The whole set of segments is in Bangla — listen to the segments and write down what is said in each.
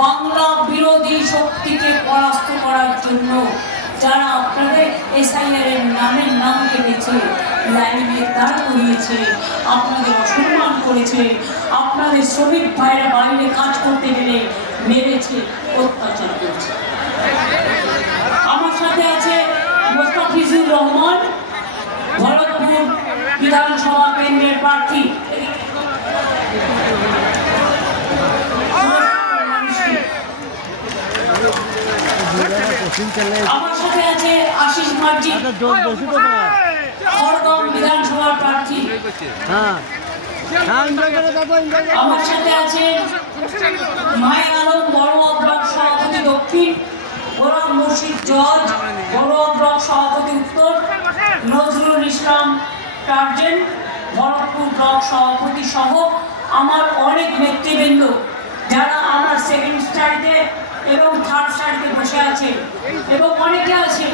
বাংলা বিরোধী শক্তিকে পরাস্ত করার জন্য যারা আপনাদের এসআইআর এর নামকে বেছে লাইনে দাঁড় করিয়েছে, আপনাদের অসম্মান করেছে, আপনাদের শ্রমিক ভাইরা বাইরে কাজ করতে গেলে মেরেছে, অত্যাচার করেছে। আমার সাথে আছে মোস্তাফিজুর রহমান, ভরতপুর বিধানসভা কেন্দ্রের প্রার্থী। আমার সাথে আছে আশিস মার্জি, খড়দম বিধানসভার প্রার্থী। আমার সাথে আছে মাই আলম, বড়ুয়া ব্লক সভাপতি দক্ষিণ, গোলাম মুর্শিদ জজ, বড়ুয়া ব্লক সভাপতি উত্তর, নজরুল ইসলাম টার্জেন, ভরতপুর ব্লক সভাপতি সহ আমার অনেক নেতৃবৃন্দ যারা আমার সেকেন্ড সারিতে এবং থার্ড সারিতে বসে আছে, এবং অনেকে আছে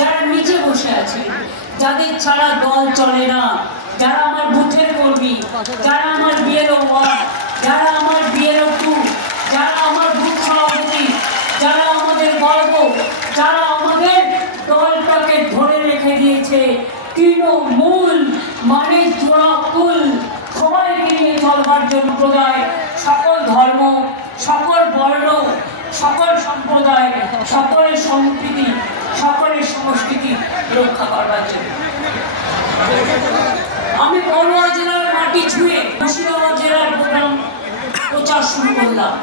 যারা নিচে বসে আছে, যাদের ছাড়া দল চলে না, যারা আমার বুথের কর্মী, যারা আমার বিএলও 1, যারা আমার বিএলও 2, যারা আমার বুথ সভাপতি, যারা আমাদের গর্ব, যারা আমাদের দলটাকে ধরে রেখে দিয়েছে। তৃণমূল মানে জোড়াকুল, সবাইকে নিয়ে চলবার জন্য প্রদায়, সকল ধর্ম, সকল বর্ণ, সকল সম্প্রদায়, সকলের সংস্কৃতি, সকলের সংস্কৃতি রক্ষা করবার জন্য আমি বড়ুয়া জেলার মাটি ছুঁয়ে মুর্শিদাবাদ জেলার প্রোগ্রাম প্রচার শুরু করলাম।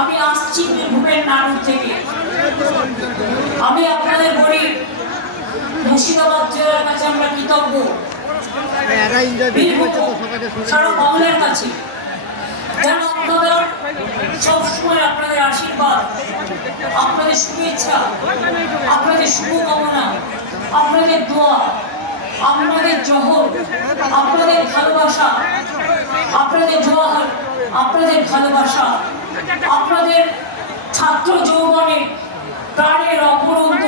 আমি আসছি ভূপেন নাড়ুর থেকে। আমি আপনাদের বলি, মুর্শিদাবাদ জেলার কাছে আমরা কৃতজ্ঞ, সারা বাংলার কাছে, যেন আপনাদের সবসময় আপনাদের আশীর্বাদ, আপনাদের শুভেচ্ছা, আপনাদের শুভকামনা, আপনাদের দোয়া, আপনাদের জহর, আপনাদের ভালোবাসা, আপনাদের জোয়ার, আপনাদের ভালোবাসা, আপনাদের ছাত্র যৌবনের প্রাণের অপরন্ত